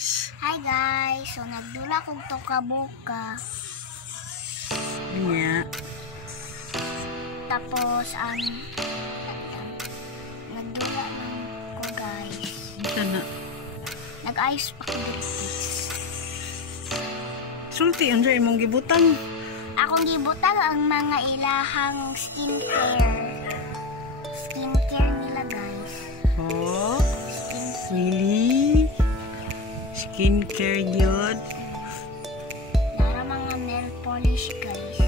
guys. Hi guys. So nagdula kong tuka-buka. Niya. Tapos nagdula ko guys. Ito na. Nag-ice pack dito. Sulti Andre imong gibutang. Akong gibutang ang mga ilahang skincare nila guys. Oh. Really? Skincare yun. Nara mga nail polish guys.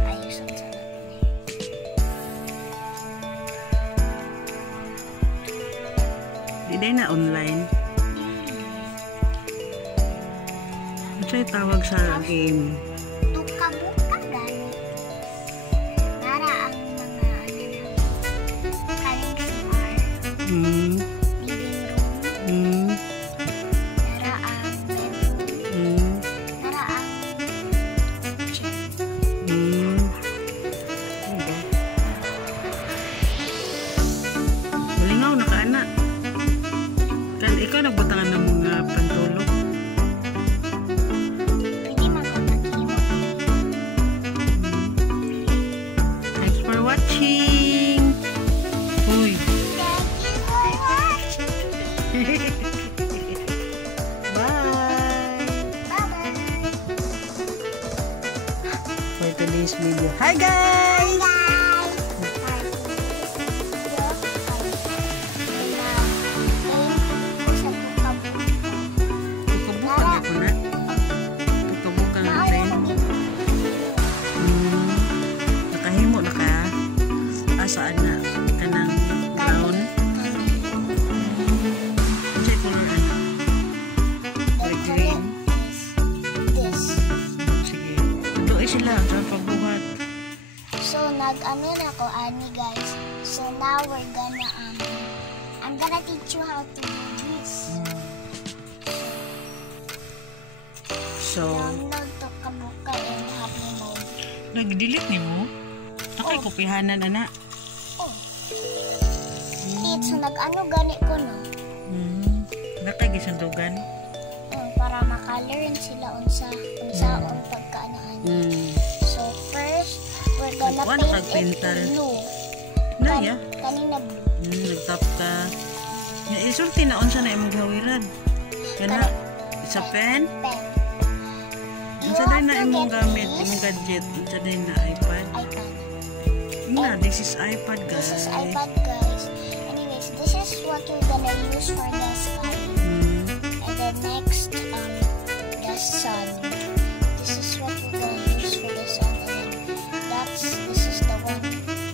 Ayusan sa natin. Di na online. Ano sa'yo tawag sa game? Tuka-buka gani. Nara ang mga calendar. Living room. Nara ang bedroom. Nara ang kitchen. Malingaw na ka anak. Kan ikaw nagbutangan ng mga pantulog. Pwede magkakakimo. Thanks for watching. Uy. Thank you for watching. Bye. Bye-bye. For today's video. Hi guys! Tukabuka ako na. Tukabuka ng friend. Nakahimo na ka. Asaan na? Kanang brown. Ano sa'yo color ano? Or green? Sige. Doon sila sa pagbuhat. So nag-ano na ako ani guys. So now we're gonna I'm gonna teach you how to do this. So, Download Tuka-buka in happy mode. nag-delete ni mo? Ako'y kopihanan ana. Oh. So nag-ano gani ko no. Nakagisundugan. Para maka-learn sila unsaon pagkaanaan. So first we're gonna paint it blue. Na ya? Kanina blue. Nagtap ka. Isulti na unsa na imong gawiran. Kana sa pen? Pen. Unsa na imong gamit, imong gadget, unsa na iPad? iPad. Na, this is iPad guys. This is iPad guys. Anyways, this is what we're gonna use for the sky. And then next, the sun. This is what we're gonna use for the sun. And then this is the one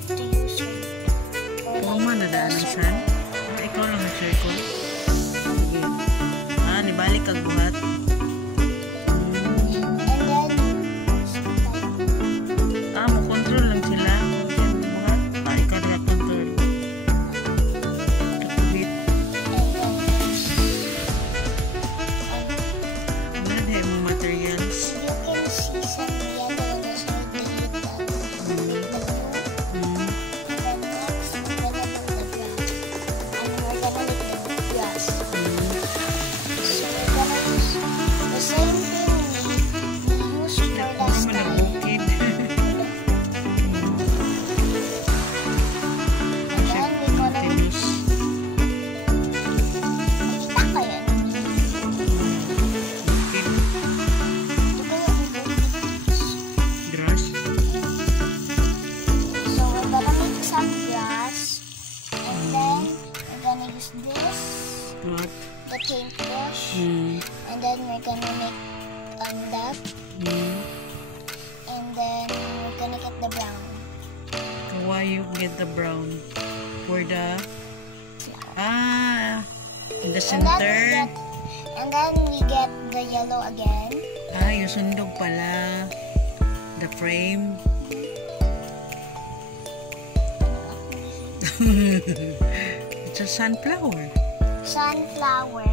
to use for Uma na daan ang sun. Ikaw lang ang circle. Sige. Nibalik kag buhat. Mo control lang sila. Buhat. Ikaw na control. Tukuhit. Ano na yung materials? You can see some yellow on the side to hit the blue. And then next, we're gonna put the brown. And we're gonna make the grass. So we're gonna use the same thing we used for the Puro man sky. nagbukid. And then we're gonna Tinus. nakita kayo. Bukid. Ito kayo ang bukid. Grass. So we're gonna make some grass. And then we're gonna use this, What? the paintbrush. And then we're gonna make that. And then we're gonna get the brown. Why you get the brown? For the in the center. And then we get the yellow again. Yung sundog pala. The frame. It's a sunflower. Sunflower.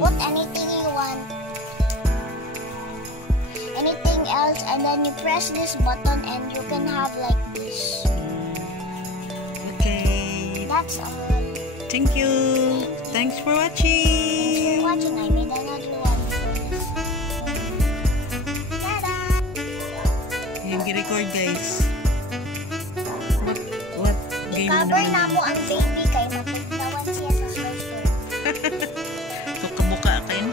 Put anything you want. Anything else, and then you press this button and you can have like this. Okay. That's all. Thank you. Thanks for Thanks watching. for watching. I made another one for this. Ta-da! Yung record guys. What game na Cover naman na yun? mo ang baby kay mapagtawan siya sa store. So, kabuka kayo.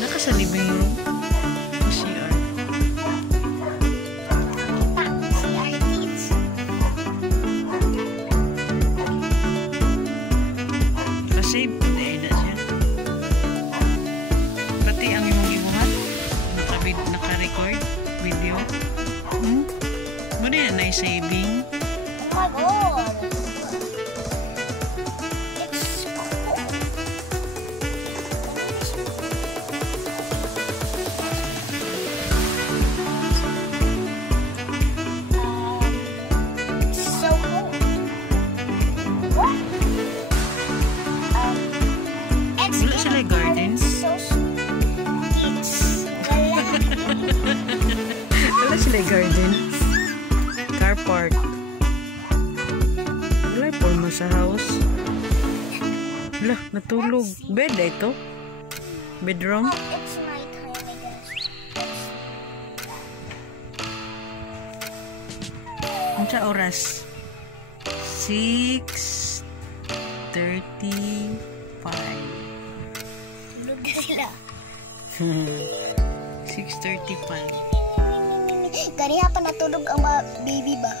Naka sa living room. CR. Si Artits. Kasi, hindi na siya. Pati ang imong ibuhat. Naka-record video. Mo na yan, na-saving. Oh my god! It's cool. So cool. What? Wala sila gardens. So sweet. It's Wala sila garden. Car park. Wala porma sa house. Wala, natulog. Bed ito. Bedroom. It's nighttime, I guess. Ang sa oras? 6:35. Tulog na sila. 6:35. Kaniya pa natulog ang baby ba?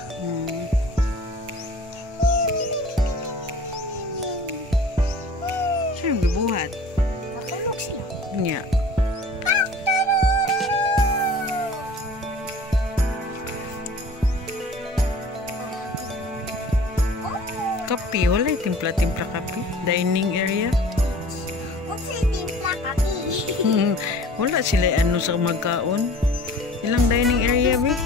Saan yung bibuhat? Natulog sila. Nya. Kape. Wala yung timpla-timpla kape. Dining area. Kung sa timpla kami. Wala sila ano sa magkaon. Ilang dining area ba?